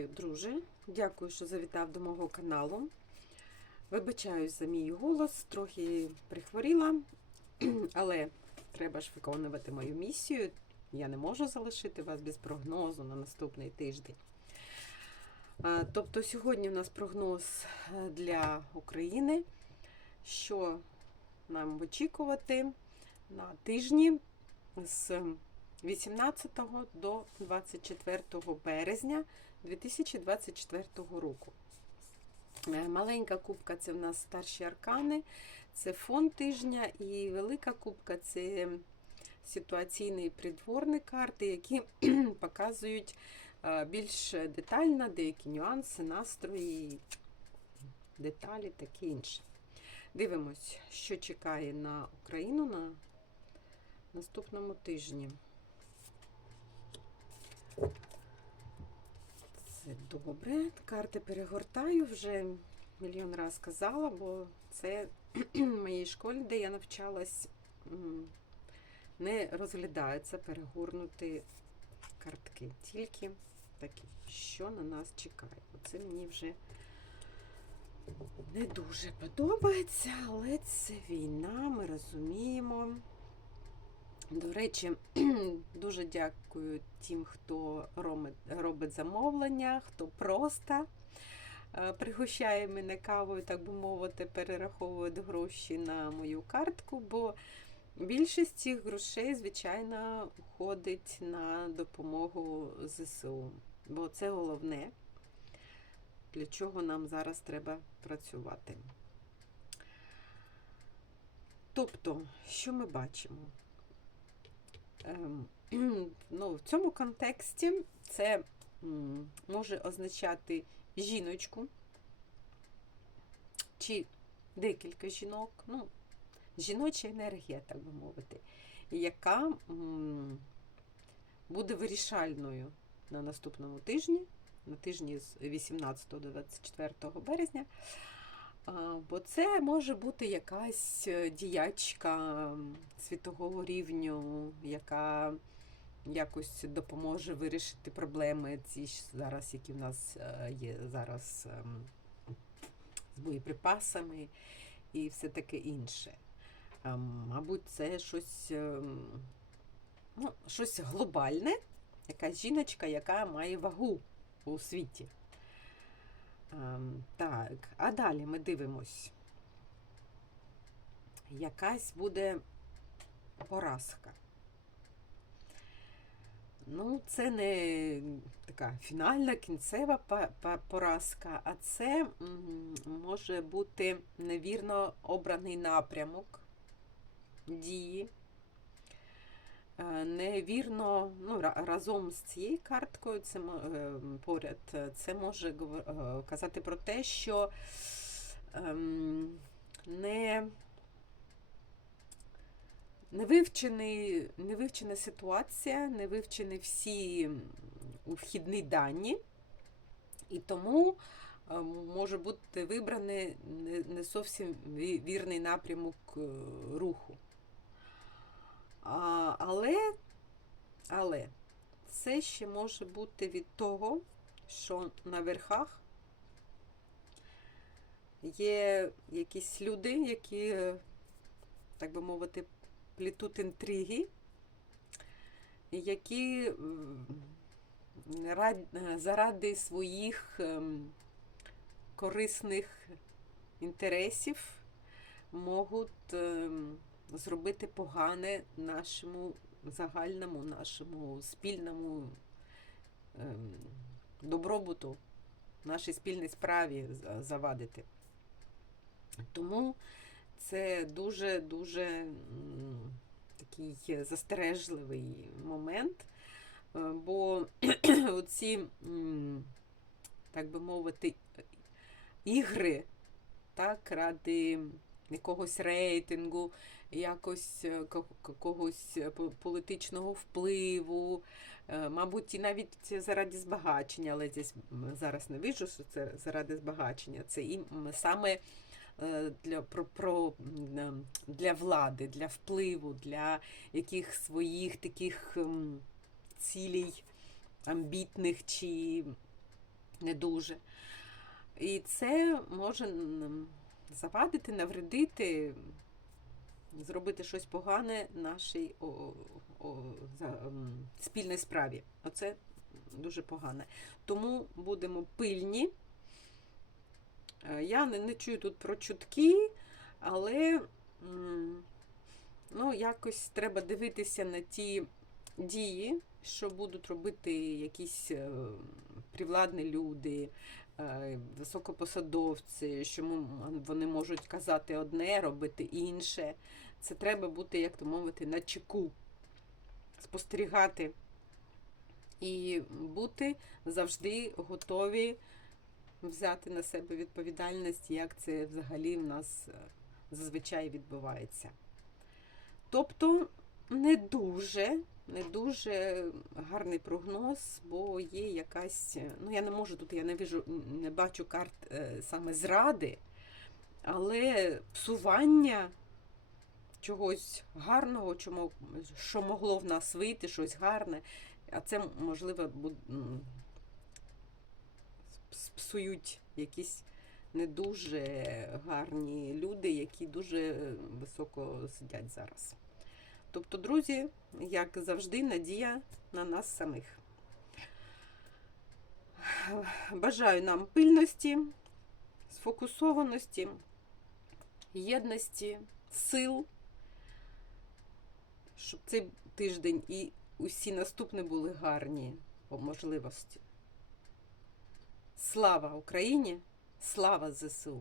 Вітаю, друже! Дякую, що завітав до мого каналу. Вибачаюсь за мій голос, трохи прихворіла, але треба ж виконувати мою місію. Я не можу залишити вас без прогнозу на наступний тиждень. Тобто сьогодні у нас прогноз е, для України, що нам очікувати на тижні з 18 до 24 березня 2024 року. Е, Маленька кубка це в нас старші аркани, це фон тижня, і велика кубка це ситуаційні придворні карти, які показують е, більш детально деякі нюанси, настрої, деталі таке інше. Дивимось, що чекає на Україну на наступному тижні. Це добре. Карти перегортаю, вже мільйон раз казала, бо це в моїй школі, де я навчалась, не розглядається перегорнути картки. Тільки такі, що на нас чекає. Оце мені вже не дуже подобається, але це війна, ми розуміємо. До речі, дуже дякую тим, хто робить, замовлення, хто просто е, пригощає мене кавою, так би мовити, перераховує гроші на мою картку, бо більшість цих грошей, звичайно, уходить на допомогу ЗСУ. Бо це головне, для чого нам зараз треба працювати. Тобто, що ми бачимо? Ем, ну, в цьому контексті це може означати жіночку чи декілька жінок, ну, жіноча енергія, так би мовити, яка буде вирішальною на наступному тижні, на тижні з 18 до 24 березня. Бо це може бути якась е, діячка світового рівню, яка якось допоможе вирішити проблеми ці зараз, які в нас е, є зараз ем, з боєприпасами і все таке інше. Мабуть, це щось, ем, ну, щось глобальне, якась жіночка, яка має вагу у світі. Ем, Так, а далі ми дивимось. Якась буде поразка. Ну, це не така фінальна кінцева поразка, а це може бути невірно обраний напрямок дії. Е, Невірно, ну, разом з цією карткою, це е, поряд, е, це може казати про те, що ем, не, вивчений, не вивчена ситуація, не вивчені всі вхідні дані, і тому може бути вибраний не, зовсім вірний напрямок руху. А, але, але це ще може бути від того, що на верхах є якісь люди, які, так би мовити, плітуть інтриги, які заради своїх ем, корисних інтересів можуть ем, зробити погане нашому загальному, нашому спільному ем, добробуту, нашій спільній справі завадити. Тому це дуже-дуже такий застережливий момент, е, бо оці, так би мовити, ігри, так, ради якогось рейтингу, якось е, ко- якогось е, політичного впливу, е, мабуть, і навіть заради збагачення, але здесь зараз не вижу, що це заради збагачення. Це і саме для, про, про, е, для влади, для впливу, для яких своїх таких цілей амбітних чи не дуже. І це може завадити, навредити, зробити щось погане нашій о, о, за, спільній справі. Оце дуже погане. Тому будемо пильні. Е, Я не, не чую тут про чутки, але ну, якось треба дивитися на ті дії, що будуть робити якісь е, привладні люди, високопосадовці, що вони можуть казати одне, робити інше. Це треба бути, як то мовити, на чеку, спостерігати і бути завжди готові взяти на себе відповідальність, як це взагалі в нас е, зазвичай відбувається. Тобто не дуже, не дуже гарний прогноз, бо є якась. е, Ну, я не можу тут, я не вижу, не бачу карт е, саме зради, але псування чогось гарного, чому, що могло в нас вийти, щось гарне, а це, можливо, псують якісь не дуже гарні люди, які дуже е, високо сидять зараз. Тобто, друзі, як завжди, надія на нас самих. Бажаю нам пильності, сфокусованості, єдності, сил, щоб цей тиждень і усі наступні були гарні по можливості. Слава Україні! Слава ЗСУ!